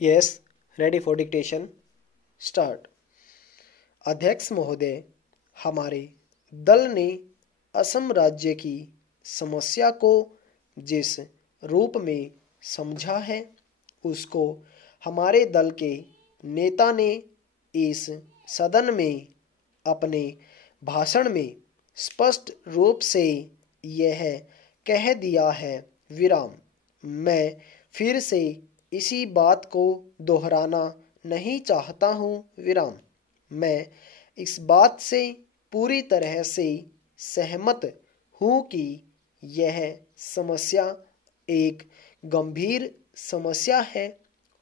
Yes, ready for dictation, start. अध्यक्ष महोदय, हमारे दल ने असम राज्य की समस्या को जिस रूप में समझा है उसको हमारे दल के नेता ने इस सदन में अपने भाषण में स्पष्ट रूप से यह कह दिया है। विराम। मैं फिर से इसी बात को दोहराना नहीं चाहता हूँ। विराम। मैं इस बात से पूरी तरह से सहमत हूँ कि यह समस्या एक गंभीर समस्या है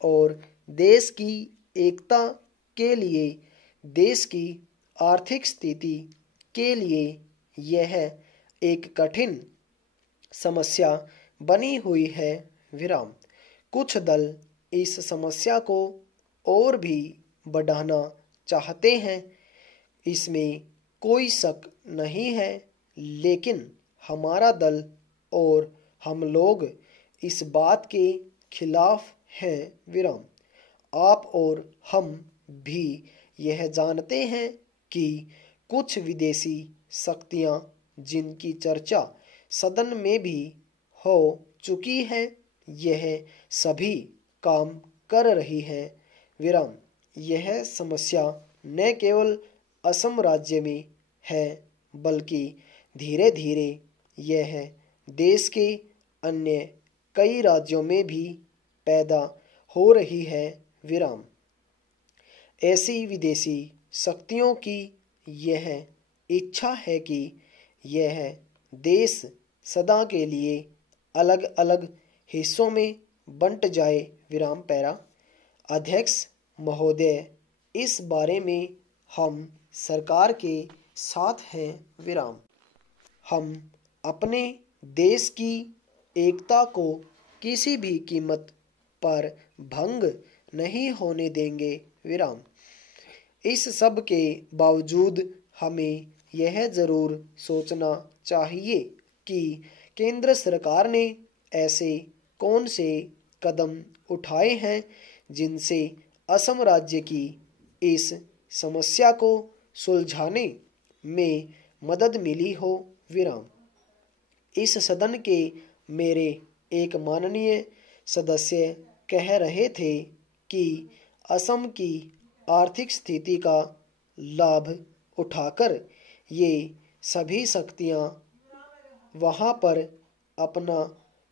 और देश की एकता के लिए, देश की आर्थिक स्थिति के लिए यह एक कठिन समस्या बनी हुई है। विराम। कुछ दल इस समस्या को और भी बढ़ाना चाहते हैं, इसमें कोई शक नहीं है, लेकिन हमारा दल और हम लोग इस बात के खिलाफ हैं। विराम। आप और हम भी यह जानते हैं कि कुछ विदेशी शक्तियां जिनकी चर्चा सदन में भी हो चुकी है, यह सभी काम कर रही है। विराम। यह समस्या न केवल असम राज्य में है, बल्कि धीरे धीरे यह देश के अन्य कई राज्यों में भी पैदा हो रही है। विराम। ऐसी विदेशी शक्तियों की यह इच्छा है कि यह देश सदा के लिए अलग अलग हिस्सों में बंट जाए। विराम पैरा। अध्यक्ष महोदय, इस बारे में हम सरकार के साथ हैं। विराम। हम अपने देश की एकता को किसी भी कीमत पर भंग नहीं होने देंगे। विराम। इस सब के बावजूद हमें यह जरूर सोचना चाहिए कि केंद्र सरकार ने ऐसे कौन से कदम उठाए हैं जिनसे असम राज्य की इस समस्या को सुलझाने में मदद मिली हो। विराम। इस सदन के मेरे एक माननीय सदस्य कह रहे थे कि असम की आर्थिक स्थिति का लाभ उठाकर ये सभी शक्तियां वहां पर अपना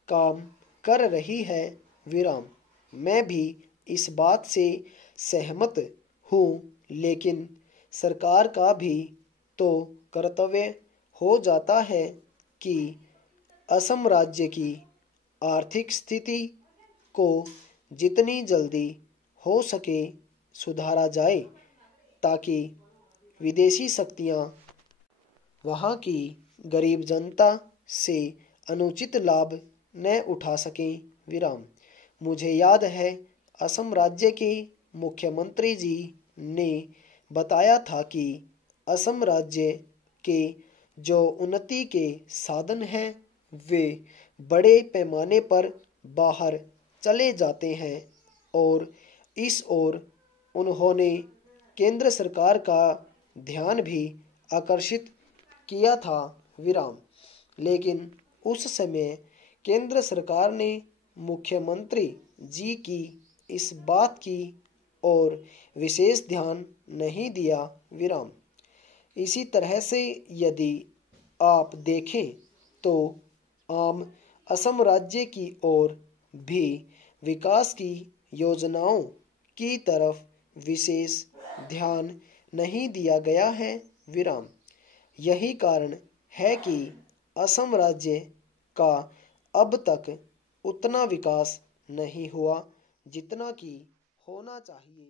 काम कर रही है। विराम। मैं भी इस बात से सहमत हूँ, लेकिन सरकार का भी तो कर्तव्य हो जाता है कि असम राज्य की आर्थिक स्थिति को जितनी जल्दी हो सके सुधारा जाए, ताकि विदेशी शक्तियां वहां की गरीब जनता से अनुचित लाभ न उठा सकें। विराम। मुझे याद है, असम राज्य के मुख्यमंत्री जी ने बताया था कि असम राज्य के जो उन्नति के साधन हैं वे बड़े पैमाने पर बाहर चले जाते हैं और इस ओर उन्होंने केंद्र सरकार का ध्यान भी आकर्षित किया था। विराम। लेकिन उस समय केंद्र सरकार ने मुख्यमंत्री जी की इस बात की और विशेष ध्यान नहीं दिया। विराम। इसी तरह से यदि आप देखें तो आम असम राज्य की ओर भी विकास की योजनाओं की तरफ विशेष ध्यान नहीं दिया गया है। विराम। यही कारण है कि असम राज्य का अब तक उतना विकास नहीं हुआ जितना कि होना चाहिए।